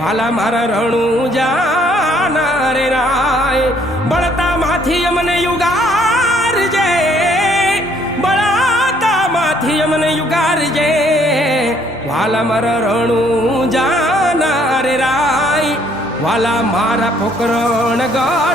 વાલા મારા રણું જાના રે રાય બળતા માંથી અમને યુગારજે બળતા માંથી અમને યુગારજે વાલા મારા રણું જાના રે રાય વાલા મારા પોકરણ ગા